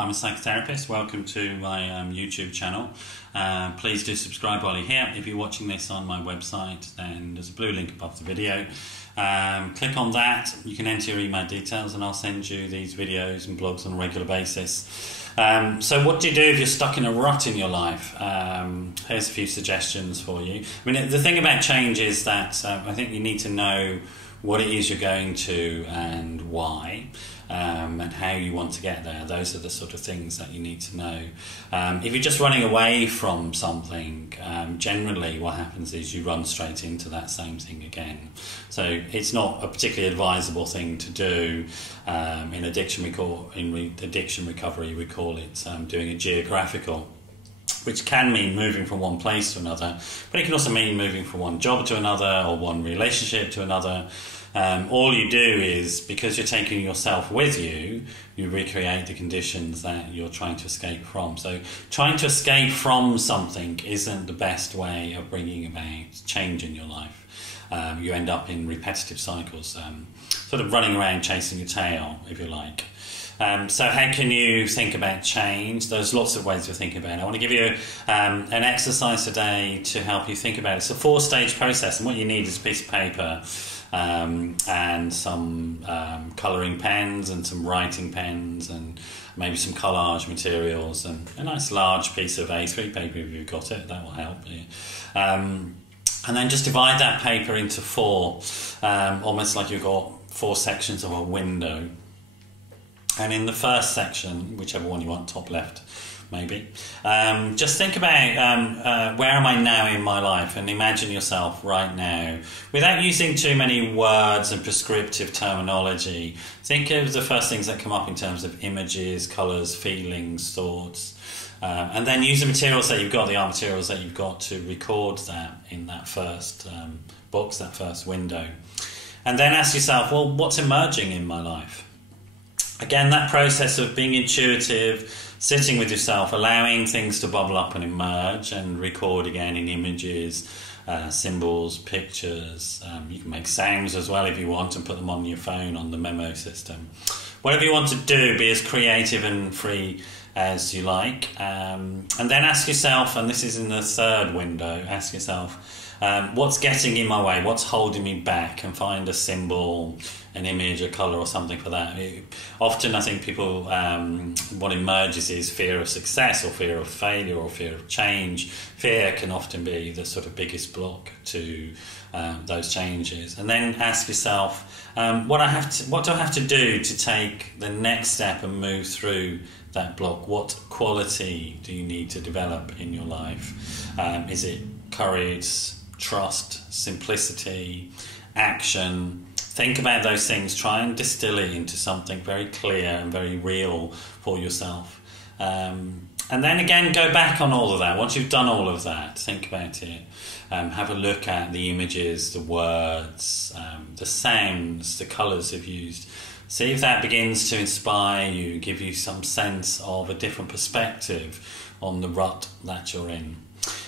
I'm a psychotherapist. Welcome to my YouTube channel. Please do subscribe while you're here. If you're watching this on my website, then there's a blue link above the video. Click on that. You can enter your email details and I'll send you these videos and blogs on a regular basis. So what do you do if you're stuck in a rut in your life? Here's a few suggestions for you. I mean, the thing about change is that I think you need to know what it is you're going to and why, and how you want to get there. Those are the sort of things that you need to know. If you're just running away from something, generally what happens is you run straight into that same thing again. So it's not a particularly advisable thing to do. In addiction recovery we call it doing a geographical, which can mean moving from one place to another, but it can also mean moving from one job to another or one relationship to another. All you do is, because you're taking yourself with you, you recreate the conditions that you're trying to escape from. So trying to escape from something isn't the best way of bringing about change in your life. You end up in repetitive cycles, sort of running around chasing your tail, if you like. So how can you think about change? There's lots of ways of thinking about it. I want to give you an exercise today to help you think about it. It's a 4-stage process, and what you need is a piece of paper and some colouring pens and some writing pens and maybe some collage materials and a nice large piece of A3 paper if you've got it. That will help you. And then just divide that paper into 4, almost like you've got 4 sections of a window. And in the first section, whichever one you want, top left maybe, just think about where am I now in my life, and imagine yourself right now without using too many words and prescriptive terminology. Think of the first things that come up in terms of images, colours, feelings, thoughts, and then use the materials that you've got, the art materials that you've got, to record that in that first box, that first window. And then ask yourself, well, what's emerging in my life? Again, that process of being intuitive, sitting with yourself, allowing things to bubble up and emerge, and record again in images, symbols, pictures. You can make sounds as well if you want and put them on your phone on the memo system. Whatever you want to do, be as creative and free as you like. And then ask yourself, and this is in the third window, ask yourself, what's getting in my way? What's holding me back? And find a symbol, an image, a colour or something for that. Often I think people, what emerges is fear of success or fear of failure or fear of change. Fear can often be the sort of biggest block to those changes. And then ask yourself, what do I have to do to take the next step and move through that block? What quality do you need to develop in your life? Is it courage, trust, simplicity, action? Think about those things. Try and distill it into something very clear and very real for yourself. And then again, go back on all of that. Once you've done all of that, think about it. Have a look at the images, the words, the sounds, the colours you've used. See if that begins to inspire you, give you some sense of a different perspective on the rut that you're in.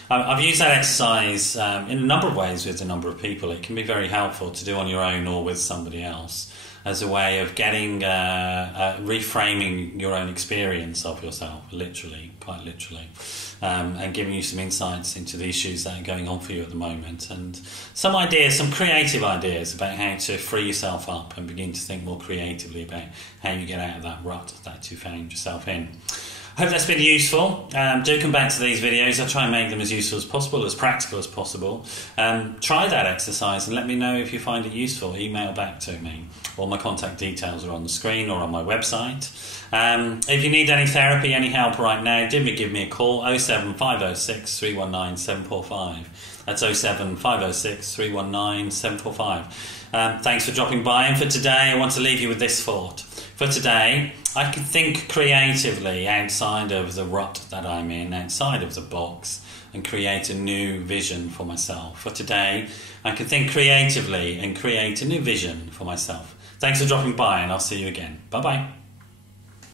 I've used that exercise in a number of ways with a number of people. It can be very helpful to do on your own or with somebody else as a way of getting, reframing your own experience of yourself, literally, quite literally, and giving you some insights into the issues that are going on for you at the moment, and some ideas, some creative ideas about how to free yourself up and begin to think more creatively about how you get out of that rut that you found yourself in. I hope that's been useful. Do come back to these videos. I try and make them as useful as possible, as practical as possible. Try that exercise and let me know if you find it useful. Email back to me. All my contact details are on the screen or on my website. If you need any therapy, any help right now, give me a call, 07506 319 745. That's 07506 319 745. Thanks for dropping by, and for today I want to leave you with this thought. For today, I can think creatively outside of the rut that I'm in, outside of the box, and create a new vision for myself. For today, I can think creatively and create a new vision for myself. Thanks for dropping by, and I'll see you again. Bye-bye.